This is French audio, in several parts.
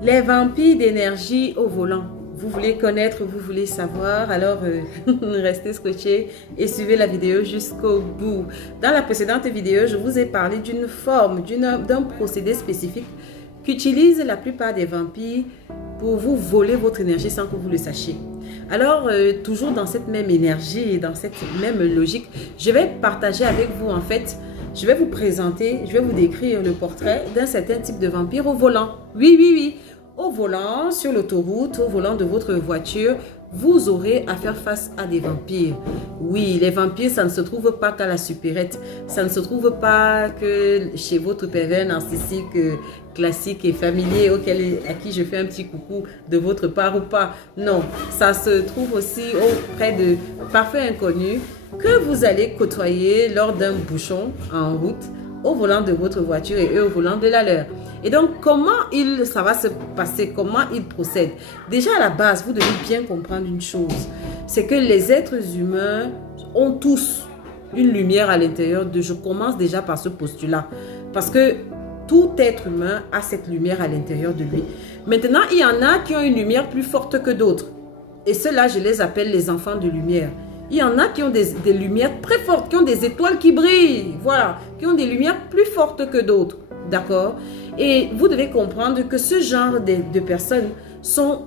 Les vampires d'énergie au volant. Vous voulez connaître, vous voulez savoir, alors restez scotchés et suivez la vidéo jusqu'au bout. Dans la précédente vidéo, je vous ai parlé d'une forme, d'un procédé spécifique qu'utilisent la plupart des vampires pour vous voler votre énergie sans que vous le sachiez. Alors, toujours dans cette même énergie et dans cette même logique, je vais partager avec vous en fait, je vais vous présenter, je vais vous décrire le portrait d'un certain type de vampire au volant. Oui, oui, oui. Au volant, sur l'autoroute, au volant de votre voiture, vous aurez à faire face à des vampires. Oui, les vampires, ça ne se trouve pas qu'à la supérette. Ça ne se trouve pas que chez votre pervers narcissique classique et familier à qui je fais un petit coucou de votre part ou pas. Non, ça se trouve aussi auprès de parfaits inconnus que vous allez côtoyer lors d'un bouchon en route au volant de votre voiture et eux au volant de la leur. Et donc, comment ça va se passer? Comment ils procèdent? Déjà, à la base, vous devez bien comprendre une chose. C'est que les êtres humains ont tous une lumière à l'intérieur d'eux. Je commence déjà par ce postulat. Parce que tout être humain a cette lumière à l'intérieur de lui. Maintenant, il y en a qui ont une lumière plus forte que d'autres. Et ceux-là, je les appelle les enfants de lumière. Il y en a qui ont des lumières très fortes, qui ont des étoiles qui brillent, voilà, qui ont des lumières plus fortes que d'autres, d'accord? Et vous devez comprendre que ce genre de personnes sont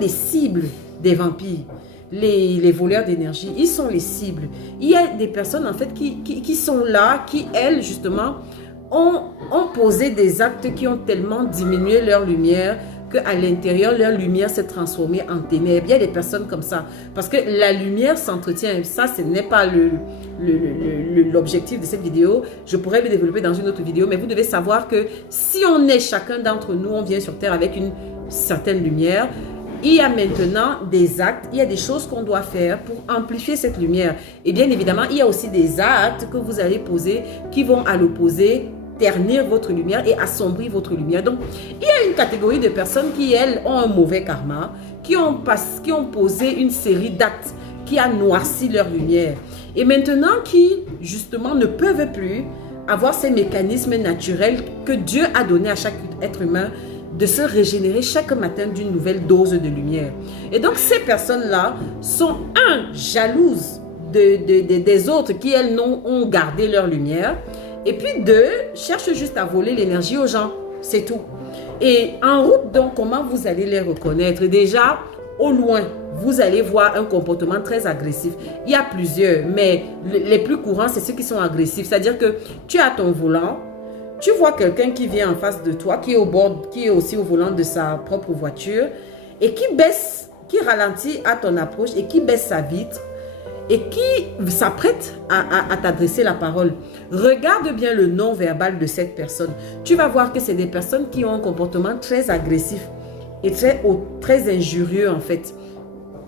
les cibles des vampires, les voleurs d'énergie, ils sont les cibles. Il y a des personnes en fait qui sont là, qui elles justement ont posé des actes qui ont tellement diminué leur lumière qu'à l'intérieur, leur lumière s'est transformée en ténèbres. Il y a des personnes comme ça. Parce que la lumière s'entretient. Ça, ce n'est pas l'objectif de cette vidéo. Je pourrais le développer dans une autre vidéo. Mais vous devez savoir que si on est chacun d'entre nous, on vient sur Terre avec une certaine lumière. Il y a maintenant des actes, il y a des choses qu'on doit faire pour amplifier cette lumière. Et bien évidemment, il y a aussi des actes que vous allez poser qui vont à l'opposé ternir votre lumière et assombrir votre lumière. Donc, il y a une catégorie de personnes qui, elles, ont un mauvais karma, qui ont posé une série d'actes qui a noirci leur lumière. Et maintenant, qui, justement, ne peuvent plus avoir ces mécanismes naturels que Dieu a donnés à chaque être humain de se régénérer chaque matin d'une nouvelle dose de lumière. Et donc, ces personnes-là sont, jalouses des autres qui, elles, ont gardé leur lumière. Et puis deux, cherchent juste à voler l'énergie aux gens. C'est tout. Et en route, donc, comment vous allez les reconnaître? Déjà, au loin, vous allez voir un comportement très agressif. Il y a plusieurs, mais les plus courants, c'est ceux qui sont agressifs. C'est-à-dire que tu as ton volant, tu vois quelqu'un qui vient en face de toi, qui est aussi au volant de sa propre voiture, et qui ralentit à ton approche et qui baisse sa vitre, et qui s'apprête à t'adresser la parole. Regarde bien le non-verbal de cette personne. Tu vas voir que c'est des personnes qui ont un comportement très agressif et très injurieux en fait.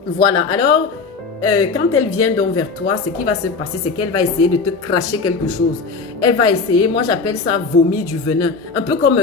Voilà, alors quand elle vient donc vers toi, ce qui va se passer, c'est qu'elle va essayer de te cracher quelque chose. Elle va essayer, moi j'appelle ça vomir du venin. Un peu comme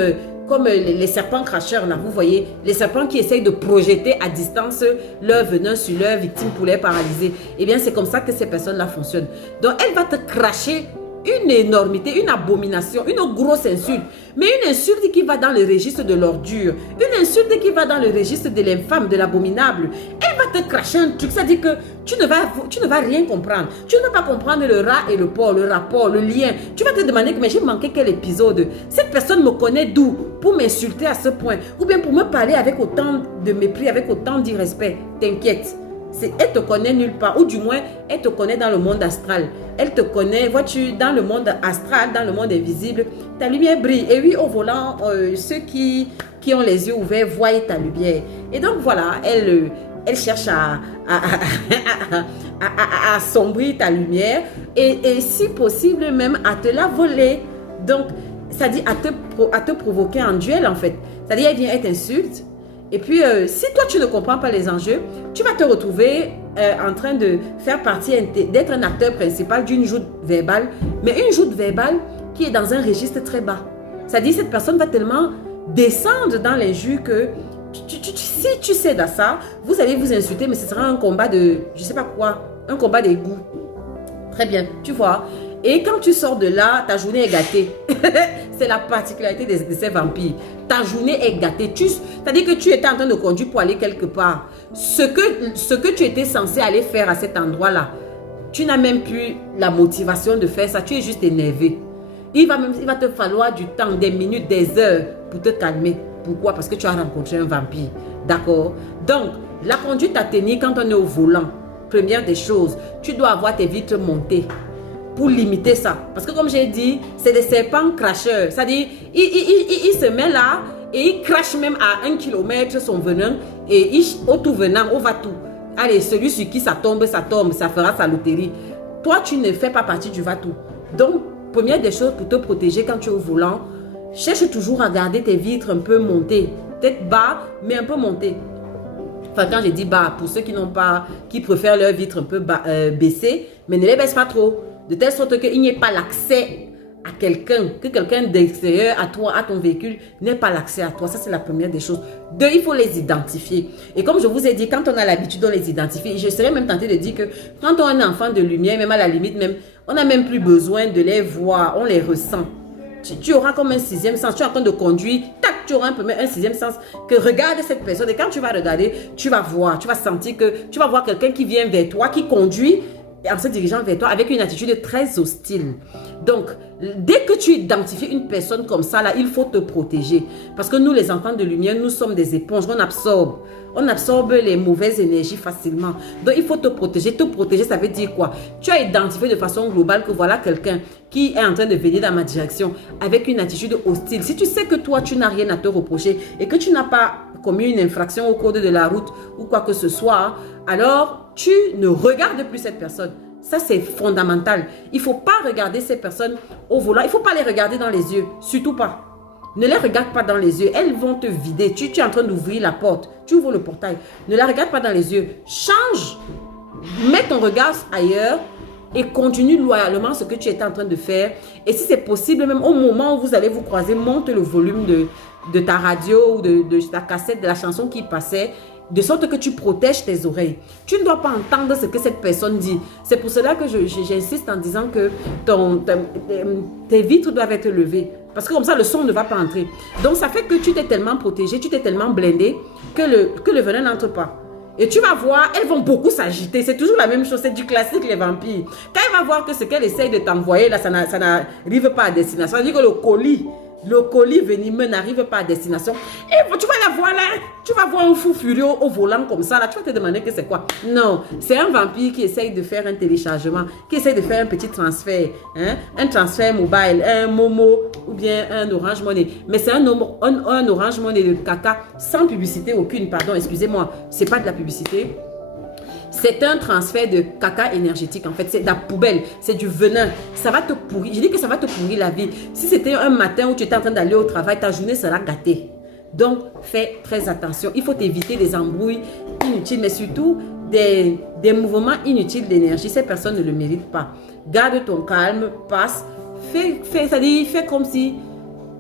les serpents cracheurs, là, vous voyez, les serpents qui essayent de projeter à distance leur venin sur leur victime pour les paralyser. Eh bien, c'est comme ça que ces personnes-là fonctionnent. Donc, elle va te cracher une énormité, une abomination, une grosse insulte. Mais une insulte qui va dans le registre de l'ordure. Une insulte qui va dans le registre de l'infâme, de l'abominable. Elle va te cracher un truc, ça dit que tu ne vas rien comprendre. Tu ne vas pas comprendre le rat et le porc, le rapport, le lien. Tu vas te demander que mais j'ai manqué quel épisode. Cette personne me connaît d'où pour m'insulter à ce point? Ou bien pour me parler avec autant de mépris, avec autant d'irrespect? T'inquiète. Elle te connaît nulle part, ou du moins, elle te connaît dans le monde astral. Elle te connaît, vois-tu, dans le monde astral, dans le monde invisible, ta lumière brille. Et oui, au volant, ceux qui ont les yeux ouverts voient ta lumière. Et donc, voilà, elle cherche à assombrir ta lumière et si possible même à te la voler. Donc, c'est-à-dire à te provoquer en duel, en fait. C'est-à-dire, elle vient, elle t'insulte. Et puis, si toi, tu ne comprends pas les enjeux, tu vas te retrouver en train de faire partie, d'être un acteur principal d'une joute verbale, mais une joute verbale qui est dans un registre très bas. C'est-à-dire, cette personne va tellement descendre dans l'injure que si tu cèdes à ça, vous allez vous insulter, mais ce sera un combat de, je ne sais pas quoi, un combat d'égout. Très bien, tu vois. Et quand tu sors de là, ta journée est gâtée. C'est la particularité de ces vampires. Ta journée est gâtée. C'est-à-dire que tu étais en train de conduire pour aller quelque part. Ce que tu étais censé aller faire à cet endroit-là, tu n'as même plus la motivation de faire ça. Tu es juste énervé. Il va te falloir du temps, des minutes, des heures pour te calmer. Pourquoi? Parce que tu as rencontré un vampire. D'accord? Donc, la conduite à tenir quand on est au volant, première des choses, tu dois avoir tes vitres montées pour limiter ça. Parce que comme j'ai dit, c'est des serpents cracheurs. C'est-à-dire, il se met là et il crache même à 1 kilomètre son venin et au tout venant, au va tout. Allez, celui sur qui ça tombe, ça fera sa loterie. Toi, tu ne fais pas partie du va tout. Donc, première des choses pour te protéger quand tu es au volant, cherche toujours à garder tes vitres un peu montées. Peut-être bas, mais un peu montées. Enfin, quand j'ai dit bas, pour ceux qui préfèrent leurs vitres un peu baissées, mais ne les baisse pas trop. De telle sorte qu'il n'y ait pas l'accès à quelqu'un, que quelqu'un d'extérieur à toi, à ton véhicule, n'ait pas l'accès à toi. Ça, c'est la première des choses. Deux, il faut les identifier. Et comme je vous ai dit, quand on a l'habitude, on les identifie. Je serais même tentée de dire que quand on a un enfant de lumière, même à la limite, même, on n'a même plus besoin de les voir, on les ressent. Tu auras comme un sixième sens. Tu es en train de conduire, tac, tu auras un sixième sens. Que regarde cette personne. Et quand tu vas regarder, tu vas voir, tu vas sentir que tu vas voir quelqu'un qui vient vers toi, qui conduit en se dirigeant vers toi avec une attitude très hostile. Donc, dès que tu identifies une personne comme ça, là, il faut te protéger. Parce que nous, les enfants de lumière, nous sommes des éponges. On absorbe les mauvaises énergies facilement. Donc, il faut te protéger. Te protéger, ça veut dire quoi? Tu as identifié de façon globale que voilà quelqu'un qui est en train de venir dans ma direction avec une attitude hostile. Si tu sais que toi, tu n'as rien à te reprocher et que tu n'as pas commis une infraction au cours de la route ou quoi que ce soit, alors tu ne regardes plus cette personne. Ça, c'est fondamental. Il ne faut pas regarder ces personnes au volant. Il ne faut pas les regarder dans les yeux. Surtout pas. Ne les regarde pas dans les yeux. Elles vont te vider. Tu es en train d'ouvrir la porte. Tu ouvres le portail. Ne la regarde pas dans les yeux. Change. Mets ton regard ailleurs et continue loyalement ce que tu étais en train de faire. Et si c'est possible, même au moment où vous allez vous croiser, monte le volume de ta radio ou de ta cassette, de la chanson qui passait, de sorte que tu protèges tes oreilles. Tu ne dois pas entendre ce que cette personne dit. C'est pour cela que j'insiste en disant que tes vitres doivent être levées. Parce que comme ça, le son ne va pas entrer. Donc, ça fait que tu t'es tellement protégé, tu t'es tellement blindé que le venin n'entre pas. Et tu vas voir, elles vont beaucoup s'agiter. C'est toujours la même chose, c'est du classique, les vampires. Quand elle va voir que ce qu'elle essaye de t'envoyer, là, ça n'arrive pas à destination. Ça veut dire que le colis venimeux n'arrive pas à destination. Et tu vas la voir là, tu vas voir un fou furieux au volant comme ça là, tu vas te demander que c'est quoi. Non, c'est un vampire qui essaye de faire un téléchargement, qui essaye de faire un petit transfert, hein? Un transfert mobile, un Momo ou bien un Orange Money. Mais c'est un Orange Money de caca sans publicité aucune, pardon, excusez-moi, c'est pas de la publicité. C'est un transfert de caca énergétique, en fait. C'est de la poubelle, c'est du venin. Ça va te pourrir. Je dis que ça va te pourrir la vie. Si c'était un matin où tu étais en train d'aller au travail, ta journée sera gâtée. Donc, fais très attention. Il faut éviter des embrouilles inutiles, mais surtout des mouvements inutiles d'énergie. Ces personnes ne le méritent pas. Garde ton calme, passe. C'est-à-dire, fais comme si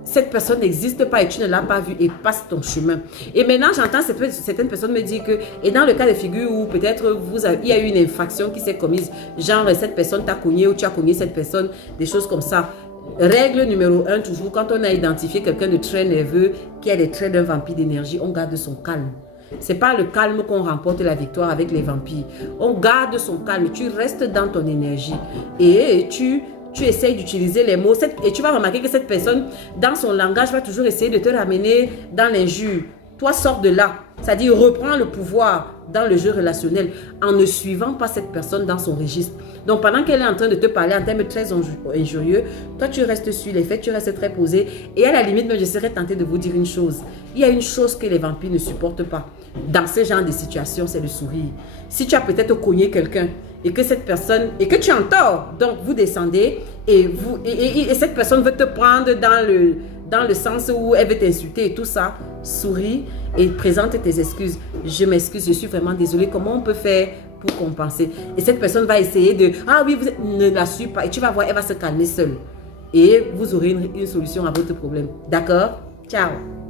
cette personne n'existe pas et tu ne l'as pas vue et passe ton chemin. Et maintenant, j'entends certaines personnes me dire que, et dans le cas de figure où peut-être il y a eu une infraction qui s'est commise, genre cette personne t'a cogné ou tu as cogné cette personne, des choses comme ça. Règle numéro 1, toujours, quand on a identifié quelqu'un de très nerveux, qui a les traits d'un vampire d'énergie, on garde son calme. C'est pas le calme qu'on remporte la victoire avec les vampires. On garde son calme, tu restes dans ton énergie et tu essayes d'utiliser les mots et tu vas remarquer que cette personne, dans son langage, va toujours essayer de te ramener dans l'injure. Toi, sors de là. C'est-à-dire, reprends le pouvoir dans le jeu relationnel en ne suivant pas cette personne dans son registre. Donc, pendant qu'elle est en train de te parler en termes très injurieux, toi, tu restes sur les faits, tu restes très posé. Et à la limite, je serais tentée de vous dire une chose. Il y a une chose que les vampires ne supportent pas. Dans ce genre de situation, c'est le sourire. Si tu as peut-être cogné quelqu'un et que cette personne, et que tu es en tort, donc vous descendez et cette personne veut te prendre dans le sens où elle veut t'insulter et tout ça, souris et présente tes excuses. Je m'excuse, je suis vraiment désolée. Comment on peut faire pour compenser? Et cette personne va essayer de, ah oui, ne la suis pas. Et tu vas voir, elle va se calmer seule. Et vous aurez une solution à votre problème. D'accord? Ciao.